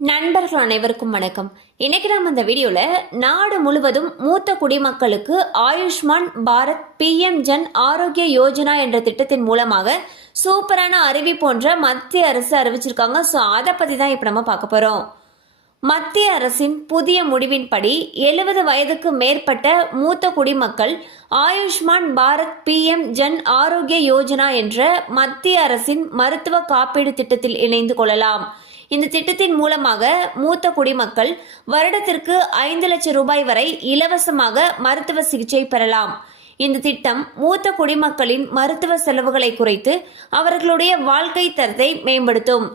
நண்பர்கள் அனைவருக்கும் வணக்கம். இன்னைக்கு நம்ம இந்த வீடியோல நாடு முழுவதும் மூத்த குடிமக்களுக்கு ஆயுஷ்மான் பாரத் பிஎம் ஜன் ஆரோக்கிய யோஜனா என்ற திட்டத்தின் மூலமாக சூப்பரான அறிவிப்பு ஒன்றை மத்திய அரசு அறிவிச்சிருக்காங்க. ஸோ அதை பத்தி தான் இப்போ நம்ம பார்க்க போறோம். மத்திய அரசின் புதிய முடிவின்படி 70 வயதுக்கு மேற்பட்ட மூத்த குடிமக்கள் ஆயுஷ்மான் பாரத் பிஎம் ஜன் ஆரோக்கிய யோஜனா என்ற மத்திய அரசின் மருத்துவ காப்பீடு திட்டத்தில் இணைந்து கொள்ளலாம். இந்த திட்டத்தின் மூலமாக மூத்த குடிமக்கள் வருடத்திற்கு 5 லட்சம் ரூபாய் வரை இலவசமாக மருத்துவ சிகிச்சை பெறலாம். இந்த திட்டம் மூத்த குடிமக்களின் மருத்துவ செலவுகளை குறைத்து அவர்களுடைய வாழ்க்கை தரத்தை மேம்படுத்தும்.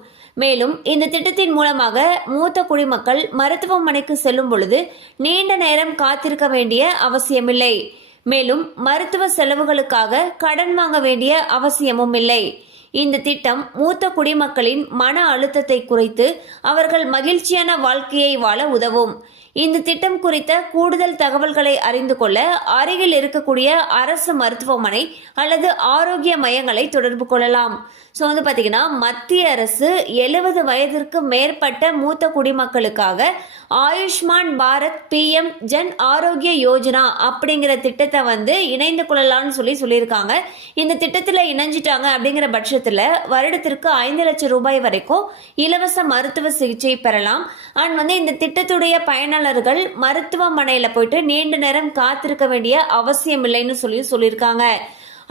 மேலும் இந்த திட்டத்தின் மூலமாக மூத்த குடிமக்கள் மருத்துவமனைக்கு செல்லும் பொழுது நீண்ட நேரம் காத்திருக்க வேண்டிய அவசியமில்லை. மேலும் மருத்துவ செலவுகளுக்காக கடன் வாங்க வேண்டிய அவசியமும் இல்லை. இந்த திட்டம் மூத்த குடிமக்களின் மன அழுத்தத்தை குறைத்து அவர்கள் மகிழ்ச்சியான வாழ்க்கையை வாழ உதவும். இந்த திட்டம் குறித்த கூடுதல் தகவல்களை அறிந்து கொள்ள அருகில் இருக்கக்கூடிய அரசு மருத்துவமனை அல்லது ஆரோக்கிய மையங்களை தொடர்பு கொள்ளலாம். ஸோ பார்த்தீங்கன்னா மத்திய அரசு 70 வயதிற்கு மேற்பட்ட மூத்த குடிமக்களுக்காக ஆயுஷ்மான் பாரத் பிஎம் ஜன் ஆரோக்கிய யோஜனா அப்படிங்கிற திட்டத்தை இணைந்து கொள்ளலாம்னு சொல்லியிருக்காங்க. இந்த திட்டத்தில் இணைஞ்சிட்டாங்க அப்படிங்கிற பட்சத்தில் வருடத்திற்கு 5 லட்சம் ரூபாய் வரைக்கும் இலவச மருத்துவ சிகிச்சை பெறலாம். அண்ட் இந்த திட்டத்துடைய பயனாளர்கள் மருத்துவமனையில் போயிட்டு நீண்ட நேரம் காத்திருக்க வேண்டிய அவசியம் இல்லைன்னு சொல்லியிருக்காங்க.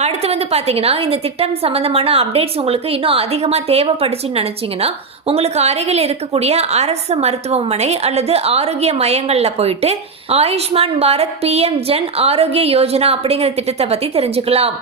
அடுத்து பார்த்தீங்கன்னா இந்த திட்டம் சம்பந்தமான அப்டேட்ஸ் உங்களுக்கு இன்னும் அதிகமாக தேவைப்படுச்சுன்னு நினைச்சீங்கன்னா உங்களுக்கு அருகில் இருக்கக்கூடிய அரசு மருத்துவமனை அல்லது ஆரோக்கிய மையங்களில் போயிட்டு ஆயுஷ்மான் பாரத் பிஎம் ஜன் ஆரோக்கிய யோஜனா அப்படிங்கிற திட்டத்தை பற்றி தெரிஞ்சுக்கலாம்.